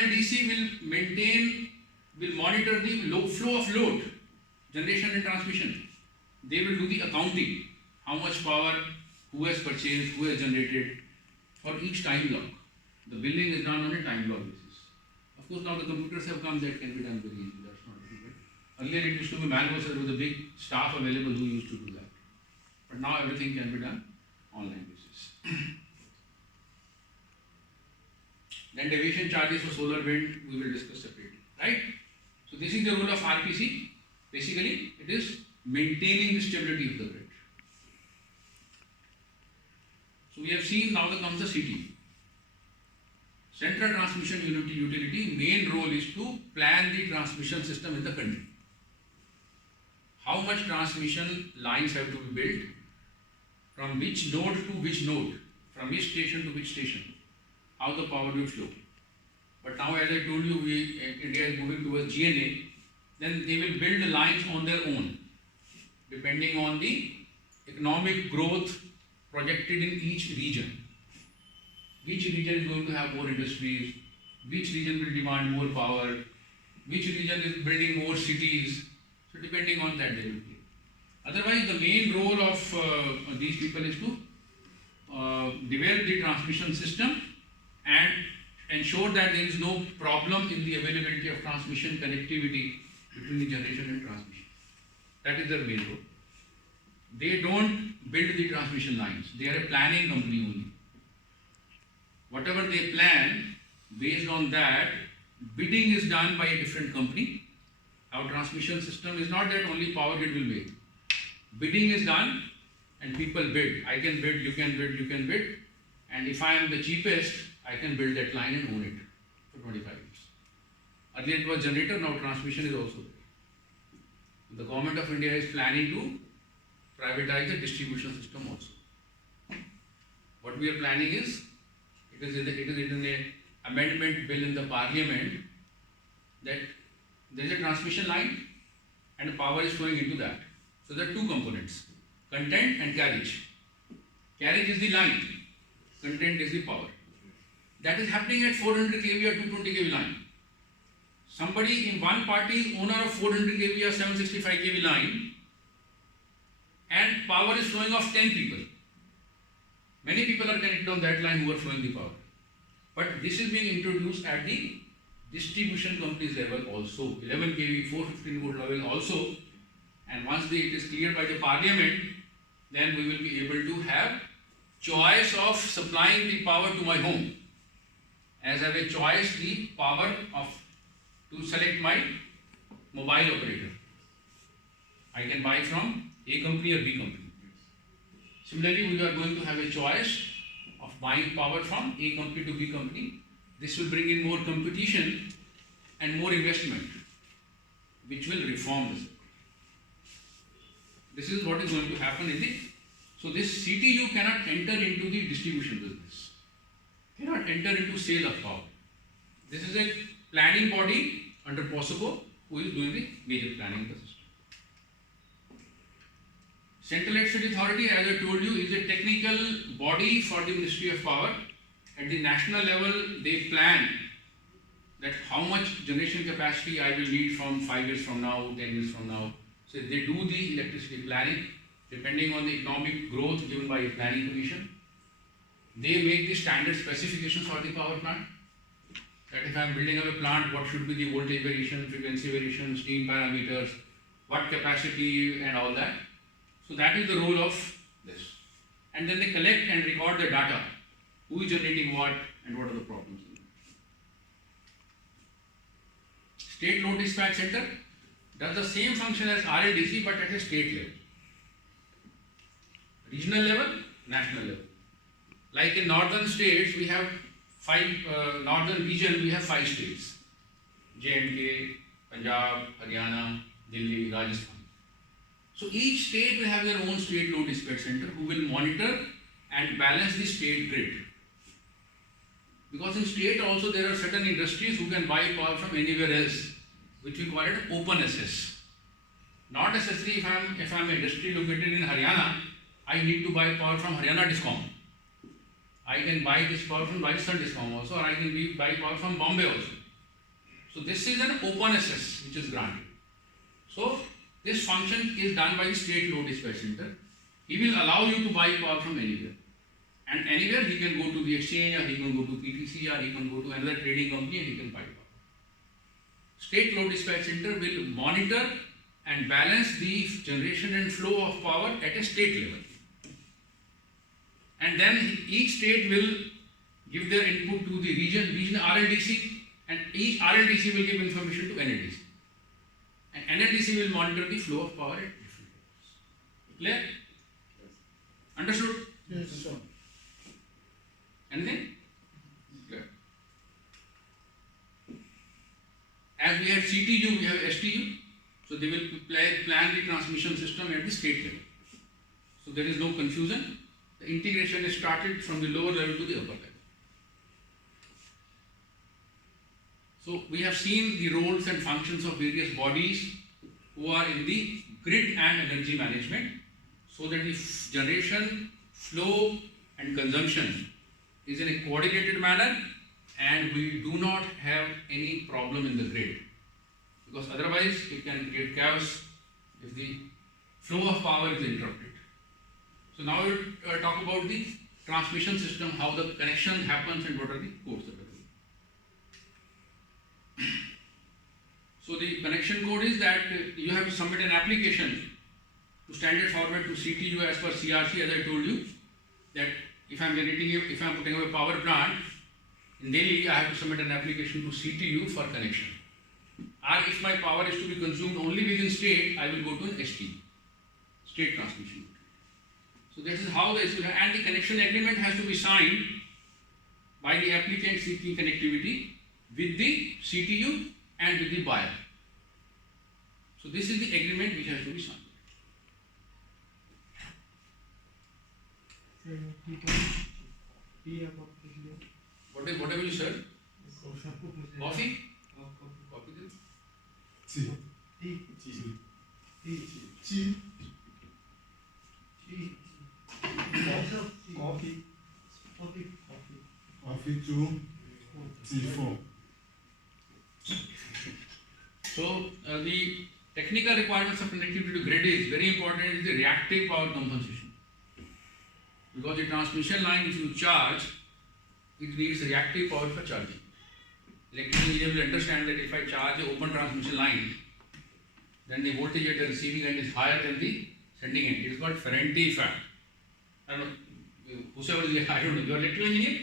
RLDC will monitor the flow of load, generation and transmission. They will do the accounting, how much power, who has purchased, who has generated for each time block. The billing is done on a time block basis. Of course, now the computers have come that can be done very easily. That's not difficult. Earlier it used to be manual, so there was a big staff available who used to do that. But now everything can be done online basis. Then deviation charges for solar wind we will discuss separately, right? So this is the role of RPC. Basically, it is maintaining the stability of the grid. So we have seen now comes the CT. Central Transmission Utility main role is to plan the transmission system in the country. How much transmission lines have to be built, from which node to which node, from which station to which station, how the power will flow. But now, as I told you, India is moving towards GNA, then they will build the lines on their own, depending on the economic growth projected in each region. Which region is going to have more industries, which region will demand more power, which region is building more cities. So depending on that they will play. Otherwise, the main role of these people is to develop the transmission system and ensure that there is no problem in the availability of transmission connectivity between the generation and transmission. That is their main role. They don't build the transmission lines. They are a planning company only. Whatever they plan, based on that, bidding is done by a different company. Our transmission system is not that only Power Grid will bid. Bidding is done and people bid. I can bid, you can bid, you can bid. And if I am the cheapest, I can build that line and own it for 25 years. Earlier it was generator, now transmission is also there. The government of India is planning to privatize the distribution system also. What we are planning is, it is in an amendment bill in the parliament that there is a transmission line and power is flowing into that. So there are two components, content and carriage. Carriage is the line, content is the power. That is happening at 400 kV or 220 kV line. Somebody in one party is owner of 400 kV or 765 kV line and power is flowing off 10 people. Many people are connected on that line who are flowing the power. But this is being introduced at the distribution companies level also, 11 kV, 415 volt level also. And once it is cleared by the parliament, then we will be able to have choice of supplying the power to my home. As I have a choice, the power to select my mobile operator. I can buy from A company or B company. Similarly, we are going to have a choice of buying power from A company to B company. This will bring in more competition and more investment, which will reform the sector. This is what is going to happen in the. So this CTU cannot enter into the distribution business, cannot enter into sale of power. This is a planning body under POSOCO who is doing the major planning of the system. Central Electricity Authority, as I told you, is a technical body for the Ministry of Power. At the national level, they plan that how much generation capacity I will need from 5 years from now, 10 years from now. So they do the electricity planning depending on the economic growth given by a planning commission. They make the standard specifications for the power plant. That if I am building up a plant, what should be the voltage variation, frequency variation, steam parameters, what capacity and all that. So that is the role of this. And then they collect and record the data. Who is generating what and what are the problems. State Load Dispatch Center does the same function as RLDC but at a state level. Regional level, national level. Like in northern states, we have northern region, we have 5 states. J&K, Punjab, Haryana, Delhi, Rajasthan. So each state will have their own state load dispatch center who will monitor and balance the state grid. Because in state also there are certain industries who can buy power from anywhere else, which we call it open access. Not necessarily if I am an industry located in Haryana, I need to buy power from Haryana Discom. I can buy this power from Rajasthan Discom also, or I can buy power from Bombay also. So this is an open access which is granted. So this function is done by the state load dispatch center. He will allow you to buy power from anywhere. And anywhere he can go to the exchange, or he can go to PTC, or he can go to another trading company and he can buy power. State load dispatch center will monitor and balance the generation and flow of power at a state level. And then each state will give their input to the region RLDC, and each RLDC will give information to NLDC. And NLDC will monitor the flow of power at different levels. Clear? Understood? Yes, sir. Anything? Clear. As we have CTU, we have STU. So they will plan the transmission system at the state level. So there is no confusion. The integration is started from the lower level to the upper level. So we have seen the roles and functions of various bodies who are in the grid and energy management, so that the generation, flow and consumption is in a coordinated manner, and we do not have any problem in the grid, because otherwise it can create chaos if the flow of power is interrupted. So now we will talk about the transmission system, how the connection happens and what are the codes available. So the connection code is that you have to submit an application to standard format to CTU as per CRC, as I told you, that if I am putting up a power plant in Delhi, I have to submit an application to CTU for connection. Or if my power is to be consumed only within state, I will go to an ST, state transmission. So this is how the issue, and the connection agreement has to be signed by the applicant seeking connectivity with the CTU and with the buyer. So this is the agreement which has to be signed. Whatever you said. Coffee? Coffee then? Tea. Coffee 2, tea 4. So the technical requirements of connectivity to grid is very important. Is the reactive power compensation, because the transmission line, if you charge, it needs reactive power for charging. Electrical engineer will understand that if I charge an open transmission line, then the voltage at the receiving end is higher than the sending end. It is called Ferranti effect. I don't know, whosoever is, I don't know, you are electrical engineer,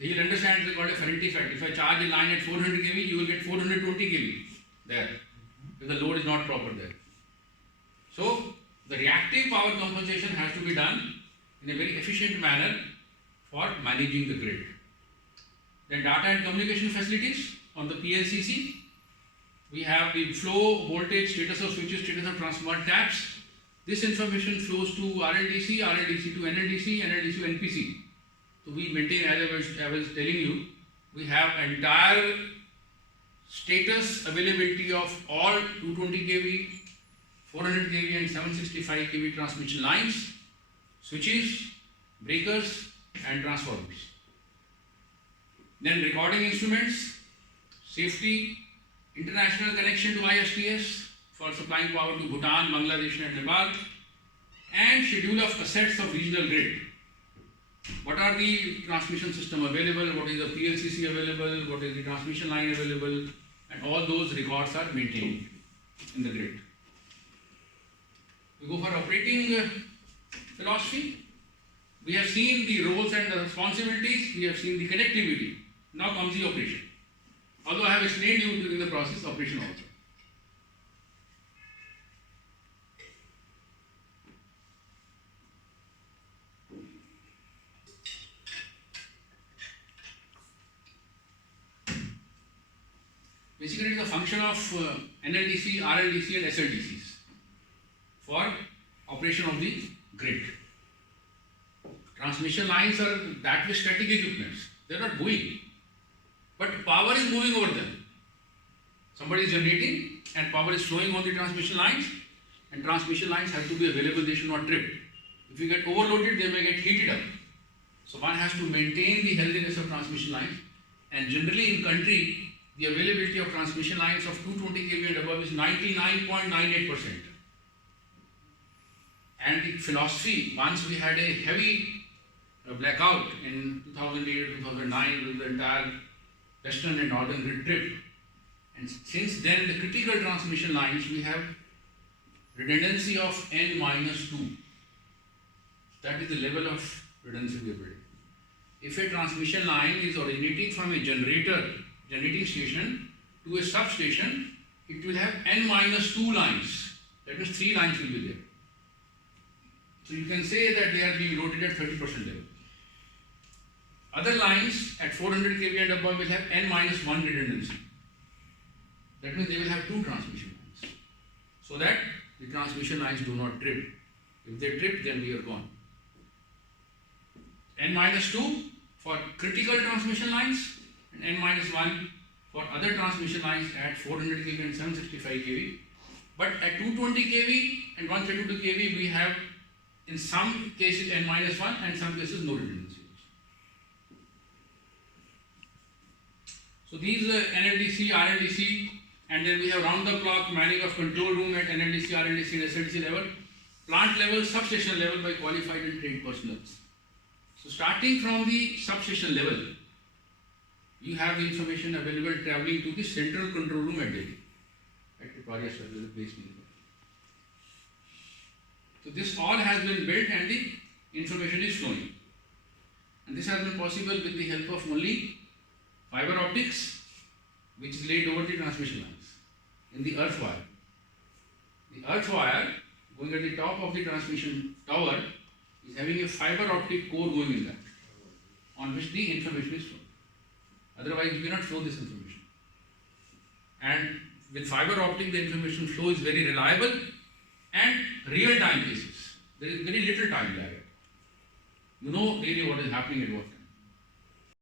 he will understand it is called a Ferranti effect. If I charge a line at 400 kV, you will get 420 kV there, if the load is not proper there. So the reactive power compensation has to be done in a very efficient manner for managing the grid. Then data and communication facilities on the PLCC. We have the flow, voltage, status of switches, status of transformer taps. This information flows to RLDC, RLDC to NLDC, NLDC to NPC. So we maintain, as I was telling you, we have entire status availability of all 220 kV, 400 kV and 765 kV transmission lines, switches, breakers and transformers. Then recording instruments, safety, international connection to ISTS for supplying power to Bhutan, Bangladesh and Nepal, and schedule of assets of regional grid. What are the transmission system available, what is the PLCC available, what is the transmission line available, and all those records are maintained in the grid. We go for operating philosophy. We have seen the roles and the responsibilities, we have seen the connectivity. Now comes the operation. Although I have explained you during the process, operation also. Basically, it is a function of NLDC, RLDC and SLDCs for operation of the grid. Transmission lines are that way static equipments. They are not moving. But power is moving over them. Somebody is generating and power is flowing on the transmission lines, and transmission lines have to be available, they should not trip. If you get overloaded, they may get heated up. So one has to maintain the healthiness of transmission lines, and generally in country, the availability of transmission lines of 220 kV and above is 99.98%. And the philosophy, once we had a heavy blackout in 2008 2009 with the entire western and northern grid trip, and since then the critical transmission lines we have redundancy of n-2. That is the level of redundancy we are building. If a transmission line is originating from a generating station to a substation, it will have n-2 lines. That means 3 lines will be there. So you can say that they are being loaded at 30% level. Other lines at 400 kV and above will have n-1 redundancy. That means they will have 2 transmission lines, so that the transmission lines do not trip. If they trip, then we are gone. n-2 for critical transmission lines and n-1 for other transmission lines at 400 kV and 765 kV. But at 220 kV and 132 kV, we have in some cases n-1 and some cases no redundancy. So these NLDC, RLDC, and then we have round the clock manning of control room at NLDC, RLDC and SLDC level, plant level, substation level by qualified and trained personnel. So starting from the substation level, you have the information available traveling to the central control room at Delhi, at Piparia, the place name. So this all has been built and the information is flowing. And this has been possible with the help of only fiber optics, which is laid over the transmission lines in the earth wire. The earth wire going at the top of the transmission tower is having a fiber optic core going in that, on which the information is flowing. Otherwise, you cannot flow this information. And with fiber optic, the information flow is very reliable and real-time basis. There is very little time lag. You know really what is happening at what time.